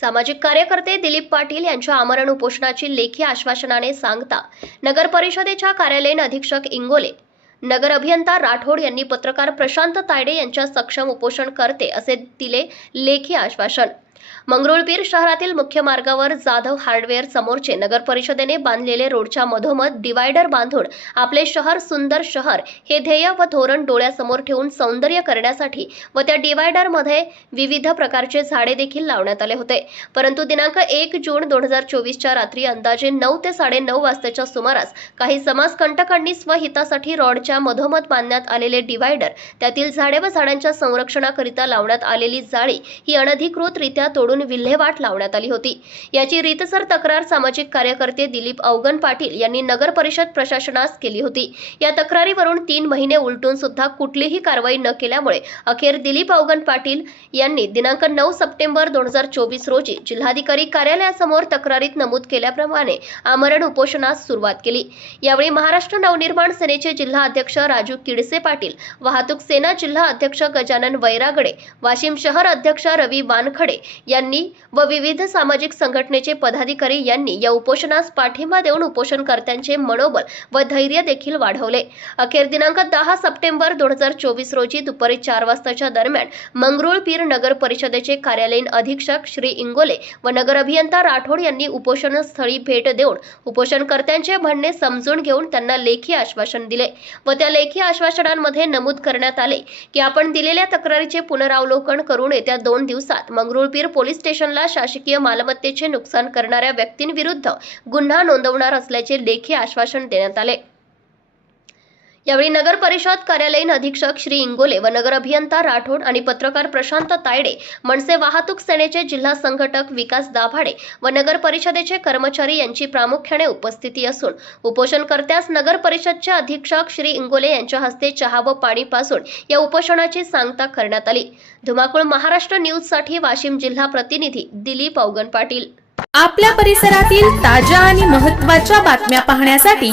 सामाजिक कार्यकर्ते दिलीप पाटील यांच्या आमरण उपोषणाची लेखी आश्वासनाने सांगता नगर परिषदेच्या कार्यालयीन अधीक्षक इंगोले. नगर अभियंता राठोड यांनी पत्रकार प्रशांत तायडे यांच्या सक्षम उपोषण करते असे दिले लेखी आश्वासन. मंगरुळपीर शहरातील मुख्य मार्गावर जाधव हार्डवेअर समोरचे नगर परिषदेने बांधलेले रोडच्या मधोमध डिवायडर बांधून आपले शहर सुंदर शहर हे ध्येय व धोरण डोळ्यासमोर ठेवून सौंदर्य करण्यासाठी व त्या डिवायडरमध्ये विविध प्रकारचे झाडे देखील लावण्यात आले होते. परंतु दिनांक एक जून दोन हजार चोवीसच्या रात्री अंदाजे नऊ ते साडेनऊ वाजताच्या सुमारास काही समाजकंटकांनी स्वहितासाठी रॉडच्या मधोमध बांधण्यात आलेले डिवायडर त्यातील झाडे व झाडांच्या संरक्षणाकरिता लावण्यात आलेली जाळी ही अनधिकृतरित्या तोडून विल्हेवाट लावण्यात आली होती. याची रीतसर तक्रार सामाजिक कार्यकर्ते दिलीप अवगन पाटील यांनी नगर परिषद प्रशासनास केली होती. या तक्रारीवरून तीन महिने उलटून सुद्धा कुठलीही कारवाई न केल्यामुळे अखेर दिलीप अवगन पाटील यांनी दिनांक नऊ सप्टेंबर दोन हजार चोवीस रोजी जिल्हाधिकारी कार्यालयासमोर तक्रारीत नमूद केल्याप्रमाणे आमरण उपोषणास सुरुवात केली. यावेळी महाराष्ट्र नवनिर्माण सेनेचे जिल्हा अध्यक्ष राजू किडसे पाटील वाहतूक सेना जिल्हा अध्यक्ष गजानन वैरागडे वाशिम शहर अध्यक्ष रवी वानखडे यांनी व विविध सामाजिक संघटनेचे पदाधिकारी यांनी या उपोषणास पाठिंबा देऊन उपोषणकर्त्यांचे मनोबल व धैर्य देखील वाढवले. अखेर दिनांक दहा सप्टेंबर दोन हजार चोवीस रोजी दुपारी चार वाजताच्या दरम्यान मंगरुळपीर नगर परिषदेचे कार्यालयीन अधीक्षक श्री इंगोले व नगर अभियंता राठोड यांनी उपोषणस्थळी भेट देऊन उपोषणकर्त्यांचे म्हणणे समजून घेऊन त्यांना लेखी आश्वासन दिले व त्या लेखी आश्वासनांमध्ये नमूद करण्यात आले की आपण दिलेल्या तक्रारीचे पुनरावलोकन करून येत्या दोन दिवसात मंगरुळपीर पोलीस स्टेशनला शासकीय मालमत्तेचे नुकसान करणाऱ्या व्यक्तींविरुद्ध गुन्हा नोंदवणार असल्याचे लेखी आश्वासन देण्यात आले. यावेळी नगर परिषद कार्यालयीन अधीक्षक श्री इंगोले व नगर अभियंता राठोड आणि पत्रकार प्रशांत तायडे मनसे वाहतूक सेनेचे जिल्हा संघटक विकास दाभाडे व नगर परिषदेचे कर्मचारी यांची प्रामुख्याने उपस्थिती असून उपोषणकर्त्यास नगर परिषदचे अधीक्षक श्री इंगोले यांच्या हस्ते चहा व पाणी पासून या उपोषणाची सांगता करण्यात आली. धुमाकूळ महाराष्ट्र न्यूजसाठी वाशिम जिल्हा प्रतिनिधी दिलीप अवगन पाटील. आपल्या परिसरातील ताज्या आणि महत्त्वाच्या बातम्या पाहण्यासाठी